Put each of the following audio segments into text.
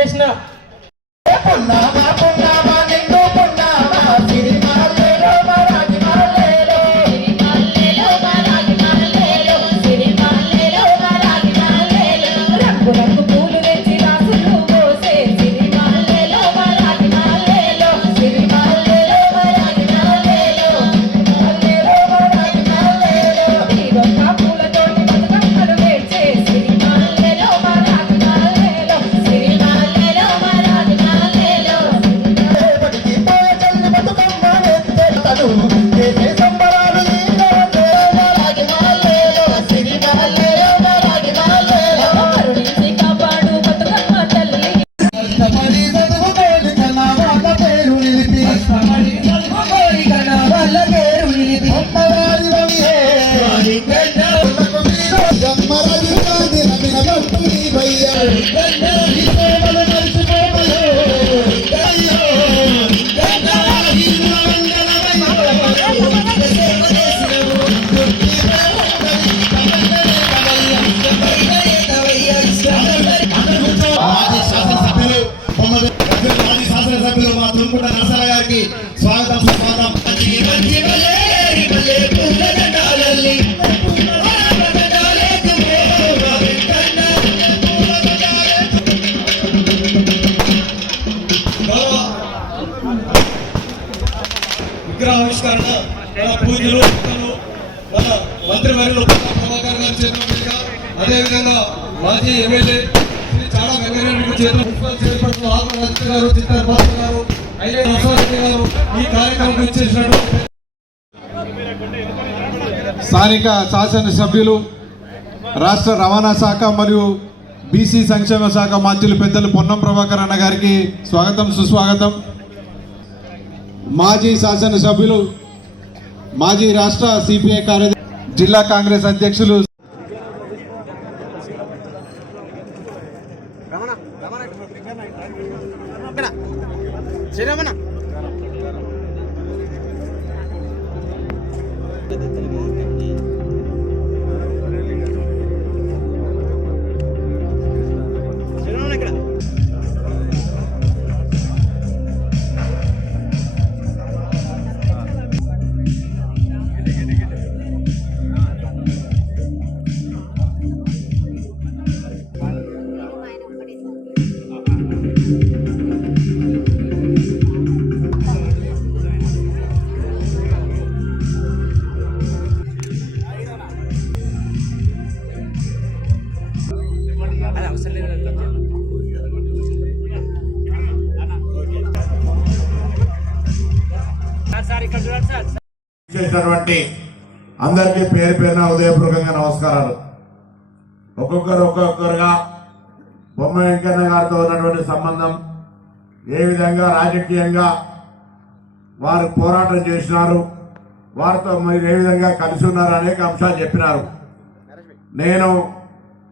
చేసిన శాసనసభ్యులు శాసనసభ్యులు మా తురుకుంట నరసల గారికి స్వాగతం. అదేవిధంగా మాజీ ఎమ్మెల్యే శ్రీ చాడా వెంకటరెడ్డి చేతుల మున్సిపల్ చైర్పర్సన్ ఆకుల రజిత గారు చిత్తర్ భాస్కర్ గారు ఐఏ నరసింహారెడ్డి గారు ఈ కార్యక్రమం ఇచ్చేసినట్టు స్థానిక శాసనసభ్యులు రాష్ట్ర రవాణా శాఖ మరియు బీసీ సంక్షేమ శాఖ మంత్రులు పెద్దలు పొన్నం ప్రభాకర్ అన్న గారికి స్వాగతం సుస్వాగతం. మాజీ శాసనసభ్యులు మాజీ రాష్ట్ర సిపిఐ కార్యదర్శి జిల్లా కాంగ్రెస్ అధ్యక్షులు చేసినటువంటి అందరికీ పేరు పేరున ఉదయపూర్వకంగా నమస్కారాలు. ఒక్కొక్కరు ఒక్కొక్కరుగా బొమ్మ వెంకన్న గారితో ఉన్నటువంటి సంబంధం ఏ విధంగా రాజకీయంగా వారు పోరాటం చేసినారు వారితో మీరు ఏ విధంగా కలిసి ఉన్నారు అనేక అంశాలు చెప్పినారు. నేను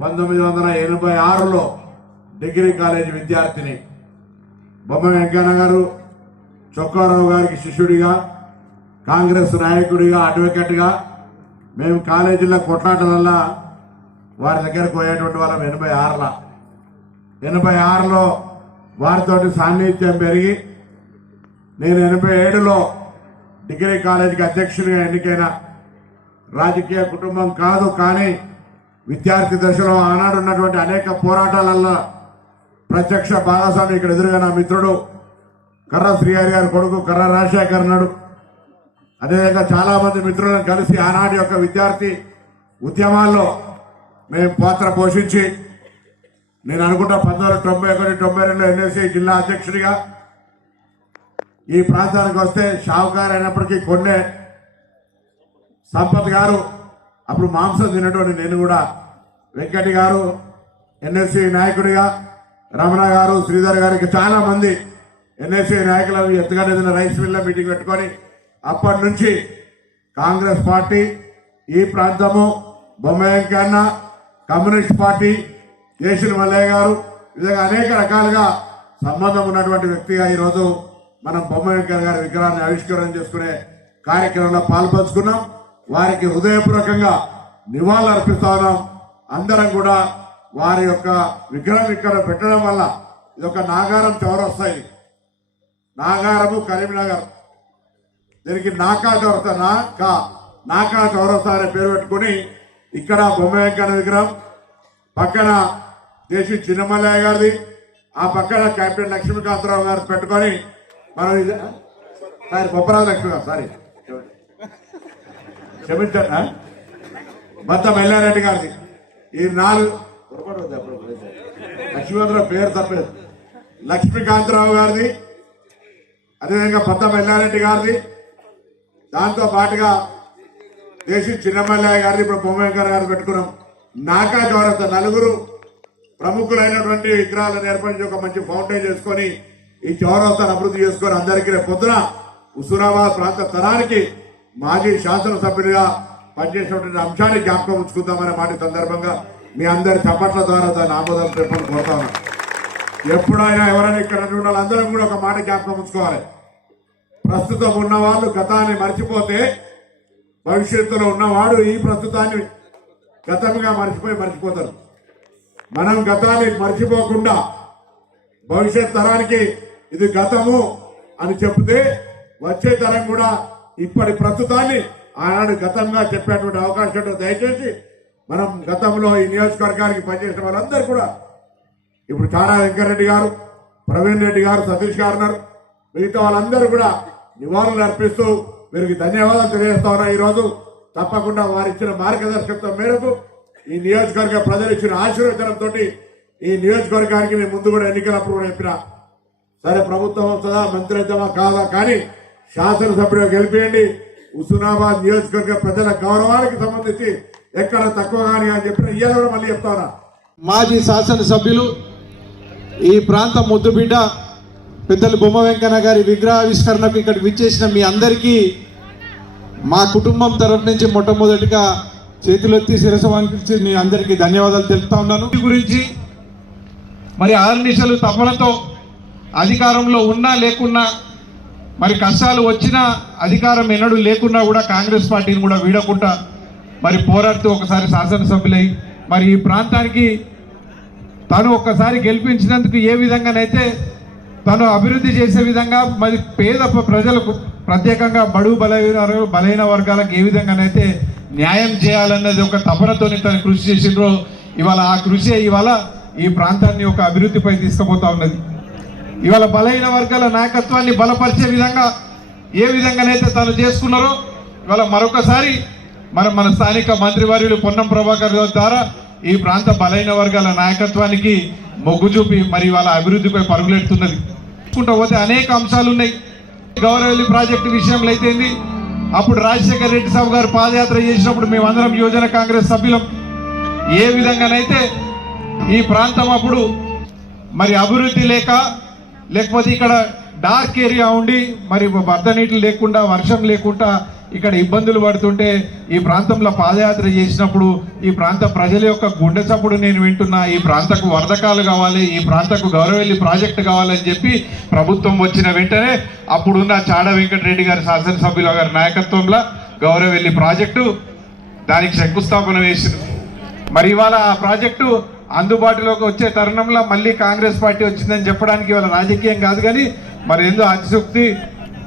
పంతొమ్మిది వందల ఎనభై ఆరులో డిగ్రీ కాలేజీ విద్యార్థిని. బొమ్మ వెంకన్న గారు చొక్కారావు గారికి శిష్యుడిగా కాంగ్రెస్ నాయకుడిగా అడ్వకేట్గా మేము కాలేజీలో కొట్లాటలల్లా వారి దగ్గరకు పోయేటువంటి వాళ్ళం ఎనభై ఆరులో. ఎనభై ఆరులో వారితో సాన్నిధ్యం పెరిగి నేను ఎనభై ఏడులో డిగ్రీ కాలేజీకి అధ్యక్షుడిగా ఎన్నికైన రాజకీయ కుటుంబం కాదు కానీ విద్యార్థి దశలో ఆనాడు ఉన్నటువంటి అనేక పోరాటాలల్లో ప్రత్యక్ష భాగస్వామి ఇక్కడ ఎదురుగా నా మిత్రుడు కర్ర శ్రీహరి గారి కొడుకు కర్ర రాజశేఖర్ నాడు అదేవిధంగా చాలా మంది మిత్రులను కలిసి ఆనాటి యొక్క విద్యార్థి ఉద్యమాల్లో మేము పాత్ర పోషించి నేను అనుకుంటా పంతొమ్మిది వందల తొంభై ఒకటి తొంభై రెండు ఎన్ఎస్సీ జిల్లా అధ్యక్షుడిగా ఈ ప్రాంతానికి వస్తే షావుకారు అయినప్పటికీ కొన్నే సంపత్ గారు అప్పుడు మాంసం తినటువంటి నేను కూడా. వెంకటి గారు ఎన్ఎస్సీ నాయకుడిగా రమణ గారు శ్రీధర్ గారికి చాలా మంది ఎన్ఎస్సీ నాయకులు ఎత్తుగా రైస్ మిల్ల మీటింగ్ పెట్టుకొని అప్పటి నుంచి కాంగ్రెస్ పార్టీ ఈ ప్రాంతము బొమ్మ వెంకన్న కమ్యూనిస్ట్ పార్టీ కేసిన మల్లయ్య గారు విధంగా అనేక రకాలుగా సంబంధం ఉన్నటువంటి వ్యక్తిగా ఈరోజు మనం బొమ్మ గారి విగ్రహాన్ని ఆవిష్కరణ చేసుకునే కార్యక్రమంలో పాల్పంచుకున్నాం. వారికి హృదయపూర్వకంగా నివాళులు అర్పిస్తా ఉన్నాం. అందరం కూడా వారి యొక్క విగ్రహం ఇక్కడ పెట్టడం వల్ల ఇది ఒక నాగారం చౌరస్తాయి. నాగారము కరీంనగర్. దీనికి నాకా నా కా నాకా చౌరస్తా అనే పేరు పెట్టుకుని ఇక్కడ బొమ్మ వెంకన్న విగ్రహం పక్కన దేశీ చిన్నమల్లయ్య గారిది ఆ పక్కన కెప్టెన్ లక్ష్మీకాంతరావు గారు పెట్టుకొని మనం ఇది సారీ బొప్పరాజు లక్ష్మి గారు సారీ. క్షమించండి మొత్తం మల్లారెడ్డి గారిది. ఈ నాలుగు లక్ష్మీకాంతరావు పేరు తప్పలేదు. లక్ష్మీకాంతరావు గారిది అదేవిధంగా పద్దం మల్లారెడ్డి గారిది దాంతో పాటుగా దేశీ చిన్నమల్లయ్య గారిని ఇప్పుడు బొమ్మ గారు పెట్టుకున్నాం. నాకా చౌరస్తా నలుగురు ప్రముఖులైనటువంటి విగ్రహాలను ఏర్పరిచి ఒక మంచి ఫౌంటైన్ చేసుకొని ఈ చౌరవతను అభివృద్ధి చేసుకొని అందరికీ రేపు పొద్దున హుసూరాబాద్ ప్రాంత తరానికి మాజీ శాసనసభ్యులుగా పనిచేసినటువంటి అంశాన్ని జ్ఞాపకం ఉంచుకుందామనే మాట సందర్భంగా మీ అందరి చప్పట్ల ద్వారా దాన్ని ఆమోదం చెప్పని కోరుతా ఉన్నాను. ఎప్పుడైనా ఎవరైనా ఇక్కడ ఉండాలి అందరం కూడా ఒక మాట జ్ఞాపకం ఉంచుకోవాలి. ప్రస్తుతం ఉన్నవాళ్ళు గతాన్ని మర్చిపోతే భవిష్యత్తులో ఉన్నవాడు ఈ ప్రస్తుతాన్ని గతంగా మర్చిపోయి మర్చిపోతారు మనం గతాన్ని మర్చిపోకుండా భవిష్యత్ తరానికి ఇది గతము అని చెప్తే వచ్చే తరం కూడా ఇప్పటి ప్రస్తుతాన్ని ఆనాడు గతంగా చెప్పేటువంటి అవకాశం ఉంటుంది. దయచేసి మనం గతంలో ఈ నియోజకవర్గానికి పనిచేసిన వాళ్ళందరూ కూడా ఇప్పుడు చారా వెంకరెడ్డి గారు ప్రవీణ్ రెడ్డి గారు సతీష్ గారు ఉన్నారు మిగతా వాళ్ళందరూ కూడా నివాళులు అర్పిస్తూ వీరికి ధన్యవాదాలు తెలియజేస్తా ఉన్నా. ఈ రోజు తప్పకుండా వారు ఇచ్చిన మార్గదర్శకత్వం మేరకు ఈ నియోజకవర్గ ప్రజలు ఇచ్చిన ఆశీర్వచనంతో ఈ నియోజకవర్గానికి మేము ముందు కూడా ఎన్నికలప్పుడు చెప్పిన. సరే ప్రభుత్వం వస్తుందా మంత్రి అవుతామా కాదా? కానీ శాసనసభ్యులు గెలిపేయండి. హుస్నాబాద్ నియోజకవర్గ ప్రజల గౌరవానికి సంబంధించి ఎక్కడ తక్కువ కానీ అని చెప్పిన ఇయ్యాల మళ్ళీ చెప్తారా మాజీ శాసనసభ్యులు ఈ ప్రాంత ముద్దుబిడ్డ పెద్దలు బొమ్మ వెంకన్న గారి విగ్రహావిష్కరణకు ఇక్కడికి విచ్చేసిన మీ అందరికీ మా కుటుంబం తరఫు నుంచి మొట్టమొదటిగా చేతులెత్తి శిరస వంకించి మీ అందరికీ ధన్యవాదాలు తెలుపుతా ఉన్నాను. గురించి మరి ఆర్నిశలు తపనతో అధికారంలో ఉన్నా లేకున్నా మరి కష్టాలు వచ్చినా అధికారం ఎన్నడూ లేకున్నా కూడా కాంగ్రెస్ పార్టీని కూడా వీడకుండా మరి పోరాడుతూ ఒకసారి శాసనసభ్యులై మరి ఈ ప్రాంతానికి తను ఒక్కసారి గెలిపించినందుకు ఏ విధంగానైతే తను అభివృద్ధి చేసే విధంగా మరి పేద ప్రజలకు ప్రత్యేకంగా బడుగు బలహీన బలహీన వర్గాలకు ఏ విధంగానైతే న్యాయం చేయాలన్నది ఒక తపనతోని తను కృషి చేసిండ్రో ఇవాళ ఆ కృషి ఇవాళ ఈ ప్రాంతాన్ని ఒక అభివృద్ధిపై తీసుకుపోతా ఉన్నది. ఇవాళ బలహీన వర్గాల నాయకత్వాన్ని బలపరిచే విధంగా ఏ విధంగానైతే తను చేసుకున్నారో ఇవాళ మరొకసారి మన మన స్థానిక మంత్రివర్యులు పొన్నం ప్రభాకర్ ద్వారా ఈ ప్రాంత బలైన వర్గాల నాయకత్వానికి మొగ్గు చూపి మరి వాళ్ళ అభివృద్ధిపై పరుగులెడుతున్నది. చూసుకుంటూ పోతే అనేక అంశాలు ఉన్నాయి గౌరవల్లి ప్రాజెక్టు విషయంలో అయితేంది అప్పుడు రాజశేఖర రెడ్డి సాబు గారు పాదయాత్ర చేసినప్పుడు మేమందరం యువజన కాంగ్రెస్ సభ్యులం. ఏ విధంగానైతే ఈ ప్రాంతం అప్పుడు మరి అభివృద్ధి లేక లేకపోతే ఇక్కడ డార్క్ ఏరియా ఉండి మరి వరద నీళ్ళు లేకుండా వర్షం లేకుండా ఇక్కడ ఇబ్బందులు పడుతుంటే ఈ ప్రాంతంలో పాదయాత్ర చేసినప్పుడు ఈ ప్రాంత ప్రజల యొక్క గుండె చప్పుడు నేను వింటున్నా. ఈ ప్రాంతకు వరదకాలు కావాలి ఈ ప్రాంతకు గౌరవెల్లి ప్రాజెక్టు కావాలని చెప్పి ప్రభుత్వం వచ్చిన వెంటనే అప్పుడున్న చాడ వెంకటరెడ్డి గారి శాసనసభ్యుల గారి నాయకత్వంలో గౌరవెల్లి ప్రాజెక్టు దానికి శంకుస్థాపన వేసింది. మరి ఇవాళ ఆ ప్రాజెక్టు అందుబాటులోకి వచ్చే తరుణంలో మళ్ళీ కాంగ్రెస్ పార్టీ వచ్చిందని చెప్పడానికి ఇవాళ రాజకీయం కాదు కానీ మరి ఏందో అతిశక్తి.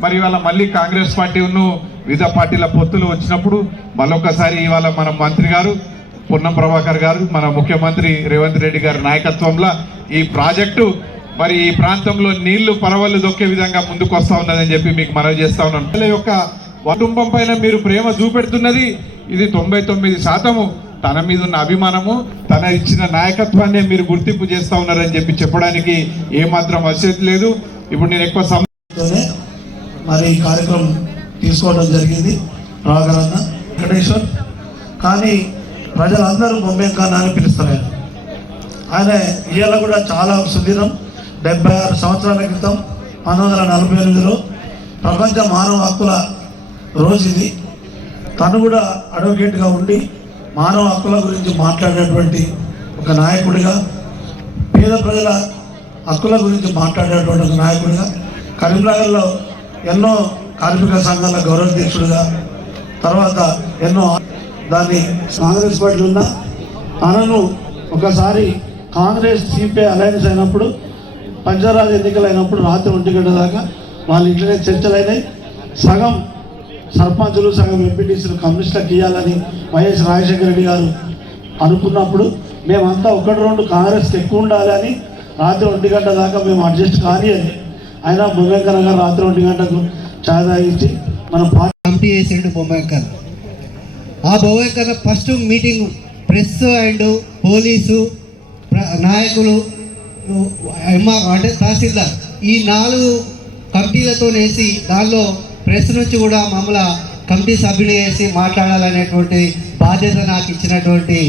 మరి ఇవాళ మళ్ళీ కాంగ్రెస్ పార్టీ ఉన్న వివిధ పార్టీల పొత్తులు వచ్చినప్పుడు మళ్ళొకసారి ఇవాళ మన మంత్రి గారు పొన్నం ప్రభాకర్ గారు మన ముఖ్యమంత్రి రేవంత్ రెడ్డి గారి నాయకత్వంలో ఈ ప్రాజెక్టు మరి ఈ ప్రాంతంలో నీళ్ళు పరవళ్ళు దొక్కే విధంగా ముందుకు వస్తా ఉన్నదని చెప్పి మీకు మనవి చేస్తా ఉన్నాను. పిల్లల యొక్క కుటుంబం పైన మీరు ప్రేమ చూపెడుతున్నది ఇది తొంభై తొమ్మిది శాతము. తన మీద ఉన్న అభిమానము తన ఇచ్చిన నాయకత్వాన్ని మీరు గుర్తింపు చేస్తా ఉన్నారని చెప్పి చెప్పడానికి ఏమాత్రం వసేది లేదు. ఇప్పుడు నేను ఎక్కువ సమ మరి ఈ కార్యక్రమం తీసుకోవడం జరిగింది. రాఘరన్న వెంకటేశ్వర్. కానీ ప్రజలందరూ బొమ్మెంకన్న అని పిలుస్తారు ఆయన ఆయన ఇవాళ కూడా చాలా సుదీరం డెబ్బై ఆరు సంవత్సరాల క్రితం పంతొమ్మిది వందల నలభై ఎనిమిదిలో ప్రపంచ మానవ హక్కుల రోజు ఇది తను కూడా అడ్వకేట్గా ఉండి మానవ హక్కుల గురించి మాట్లాడేటువంటి ఒక నాయకుడిగా పేద ప్రజల హక్కుల గురించి మాట్లాడేటువంటి ఒక నాయకుడిగా కరీంనగర్లో ఎన్నో కార్మిక సంఘాల గౌరవాధ్యక్షుడిగా తర్వాత ఎన్నో దాన్ని కాంగ్రెస్ పార్టీ ఉన్న తనను ఒకసారి కాంగ్రెస్ సిపిఐ అలయన్స్ అయినప్పుడు పంచరాజ్ ఎన్నికలు అయినప్పుడు రాత్రి ఒంటి గంట దాకా వాళ్ళ ఇంట్లోనే చర్చలు అయినాయి సగం సర్పంచులు సగం ఎంపీటీసీలు కమ్యూనిస్టులకు ఇవ్వాలని వైఎస్ రాజశేఖర రెడ్డి గారు అనుకున్నప్పుడు మేమంతా ఒకటి రెండు కాంగ్రెస్కి ఎక్కువ ఉండాలని రాత్రి ఒంటి గంట దాకా మేము అడ్జస్ట్ కానీ అని అయినా భూమేకర్ గారు రాత్రి ఒంటి గంటకు ఛాయ్ మనం మన పార్టీ కమిటీ చేసిండు బొమ్మాంకర్. ఆ బొమ్మకర్ first meeting press and police నాయకులు ఎంఆర్ అంటే తహసీల్దార్ ఈ నాలుగు కమిటీలతో వేసి దానిలో ప్రెస్ నుంచి కూడా మమ్మల్ని కమిటీ సభ్యులు వేసి మాట్లాడాలనేటువంటి బాధ్యత నాకు ఇచ్చినటువంటి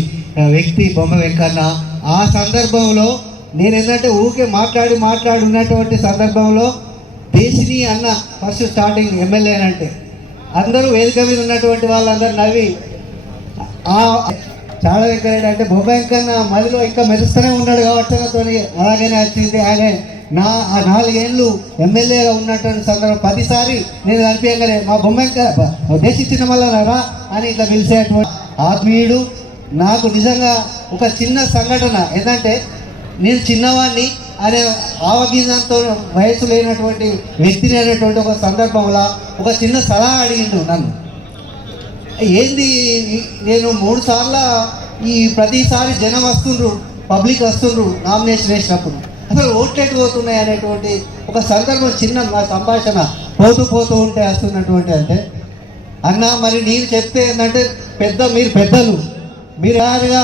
వ్యక్తి బొమ్మ వెంకన్న ఆ సందర్భంలో నేను ఏంటంటే ఊకే మాట్లాడి మాట్లాడి ఉన్నటువంటి సందర్భంలో దేశిని అన్న ఫస్ట్ స్టార్టింగ్ ఎమ్మెల్యే అంటే. అందరూ వేదిక మీద ఉన్నటువంటి వాళ్ళందరూ నవ్వి ఆ చాలా దగ్గర అంటే బొబ్బాయి కన్నా మదిలో ఇంకా మెరుస్తూనే ఉన్నాడు కాబట్టి అలాగనే వచ్చింది ఆయన నా ఆ నాలుగేళ్ళు ఎమ్మెల్యేగా ఉన్నటువంటి సందర్భం పదిసారి నేను అనిపించగానే మా బొమ్మాయి దేశీ చిన్నమల్లరా అని ఇట్లా పిలిచేటువంటి ఆత్మీయుడు. నాకు నిజంగా ఒక చిన్న సంఘటన. ఏంటంటే నేను చిన్నవాడిని అనే ఆవగింజంతో వయసు లేనటువంటి వ్యక్తిని అనేటువంటి ఒక సందర్భంలో ఒక చిన్న సలహా అడిగిండు నన్ను. ఏంది నేను మూడు సార్లు ఈ ప్రతిసారి జనం వస్తుండ్రు పబ్లిక్ వస్తుండ్రు నామినేషన్ వేసినప్పుడు. అసలు ఓట్లు పోతున్నాయి అనేటువంటి ఒక సందర్భం చిన్న నా సంభాషణ పోతూ పోతూ ఉంటే వస్తున్నటువంటి అంటే అన్న మరి నేను చెప్తే ఏంటంటే పెద్ద మీరు పెద్దలు. మీరు యారుగా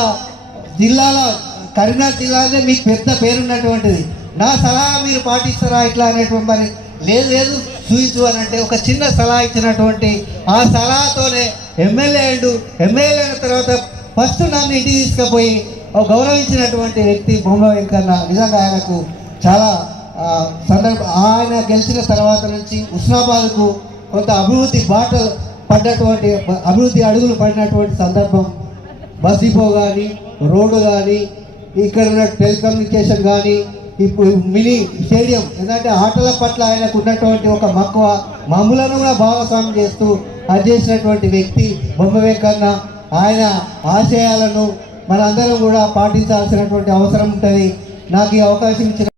జిల్లాలో కరీంనగర్ జిల్లాలో మీకు పెద్ద పేరున్నటువంటిది నా సలహా మీరు పాటిస్తారా ఇట్లా అనేటువంటి మరి లేదు లేదు చూయించు అని అంటే ఒక చిన్న సలహా ఇచ్చినటువంటి ఆ సలహాతోనే ఎమ్మెల్యే అండు ఎమ్మెల్యే అయిన తర్వాత ఫస్ట్ నన్ను ఇంటికి తీసుకుపోయి గౌరవించినటువంటి వ్యక్తి బొమ్మ వెంకన్న. నిజంగా ఆయనకు చాలా సందర్భ ఆయన గెలిచిన తర్వాత నుంచి ఉస్నాబాద్కు కొంత అభివృద్ధి బాట పడ్డటువంటి అభివృద్ధి అడుగులు పడినటువంటి సందర్భం. బస్ డిపో కానీ రోడ్డు కానీ ఇక్కడ ఉన్న టెలికమ్యూనికేషన్ కానీ ఇప్పుడు మినీ స్టేడియం ఎందుకంటే ఆటల పట్ల ఆయనకు ఉన్నటువంటి ఒక మక్కువ మమ్ములను కూడా భాగస్వామ్యం చేస్తూ అది చేసినటువంటి వ్యక్తి బొమ్మ వెంకన్న. ఆయన ఆశయాలను మనందరం కూడా పాటించాల్సినటువంటి అవసరం ఉంటుంది. నాకు ఈ అవకాశం ఇచ్చిన